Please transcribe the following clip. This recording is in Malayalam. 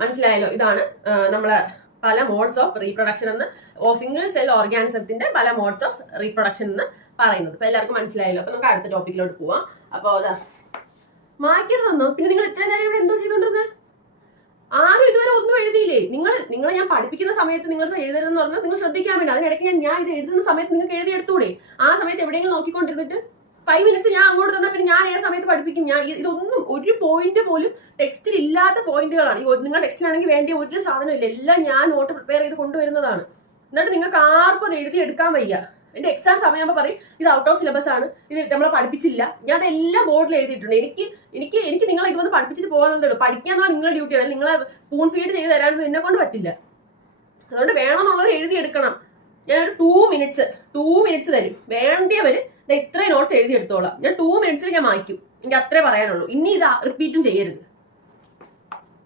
മനസ്സിലായല്ലോ? ഇതാണ് നമ്മളെ പല മോഡ്സ് ഓഫ് റീപ്രൊഡക്ഷൻ എന്ന് സിംഗിൾ സെൽ ഓർഗാനിസത്തിന്റെ പല മോഡ്സ് ഓഫ് റീപ്രൊഡക്ഷൻ എന്ന് പറയുന്നത്. അപ്പൊ എല്ലാവർക്കും മനസ്സിലായല്ലോ. അപ്പൊ നമുക്ക് അടുത്ത ടോപ്പിക്കിലോട്ട് പോവാം. അപ്പൊ അതാ മായ്ക്കരുതെന്നോ? പിന്നെ നിങ്ങൾ ഇത്രയും നേരം ഇവിടെ എന്തോ ചെയ്തോണ്ടിരുന്നത്? ആരും ഇതുവരെ ഒന്നും എഴുതിയില്ലേ? നിങ്ങളെ ഞാൻ പഠിപ്പിക്കുന്ന സമയത്ത് നിങ്ങൾക്ക് എഴുതരുതെന്ന് പറഞ്ഞാൽ നിങ്ങൾ ശ്രദ്ധിക്കാൻ വേണ്ടി അതിനിടയ്ക്ക് ഞാൻ ഇത് എഴുതുന്ന സമയത്ത് നിങ്ങൾക്ക് എഴുതിയെടുത്തൂടെ? ആ സമയത്ത് എവിടെയെങ്കിലും നോക്കിക്കൊണ്ടിരുന്നിട്ട് 5 മിനിറ്റ്സ് ഞാൻ അങ്ങോട്ട് തന്നാൽ പിന്നെ ഞാൻ ഏത് സമയത്ത് പഠിപ്പിക്കും? ഞാൻ ഇതൊന്നും ഒരു പോയിന്റ് പോലും ടെക്സ്റ്റിൽ ഇല്ലാത്ത പോയിന്റുകളാണ്. നിങ്ങൾ ടെക്സ്റ്റിലാണെങ്കിൽ വേണ്ടിയ ഒരു സാധനം ഇല്ല, എല്ലാം ഞാൻ നോട്ട് പ്രിപ്പയർ ചെയ്ത് കൊണ്ടുവരുന്നതാണ്. എന്നിട്ട് നിങ്ങൾക്ക് ആർക്കും അത് എഴുതി എടുക്കാൻ വയ്യ. എന്റെ എക്സാം സമയമാകുമ്പോൾ പറയും ഇത് ഔട്ട് ഓഫ് സിലബസ് ആണ്, ഇത് നമ്മളെ പഠിപ്പിച്ചില്ല. ഞാൻ അതെല്ലാം ബോർഡിൽ എഴുതിയിട്ടുണ്ട്. എനിക്ക് നിങ്ങളെ ഇതൊന്ന് പഠിപ്പിച്ചിട്ട് പോകാന്നുള്ളൂ. പഠിക്കാന്നാണ് നിങ്ങളുടെ ഡ്യൂട്ടിയാണ്. നിങ്ങളെ സ്പൂൺ ഫീഡ് ചെയ്ത് തരാനൊന്നും എന്നെ കൊണ്ട് പറ്റില്ല. അതുകൊണ്ട് വേണമെന്നുള്ളവർ എഴുതിയെടുക്കണം. ഞാനൊരു 2 മിനിറ്റ്സ് തരും. വേണ്ടിയവര് ഇത്രയും നോട്ട്സ് എഴുതിയെടുത്തോളാം. ഞാൻ 2 മിനിറ്റ്സിൽ ഞാൻ മായ്ക്കും. എനിക്ക് അത്രേ പറയാനുള്ളൂ. ഇനി ഇത് റിപ്പീറ്റും ചെയ്യരുത്.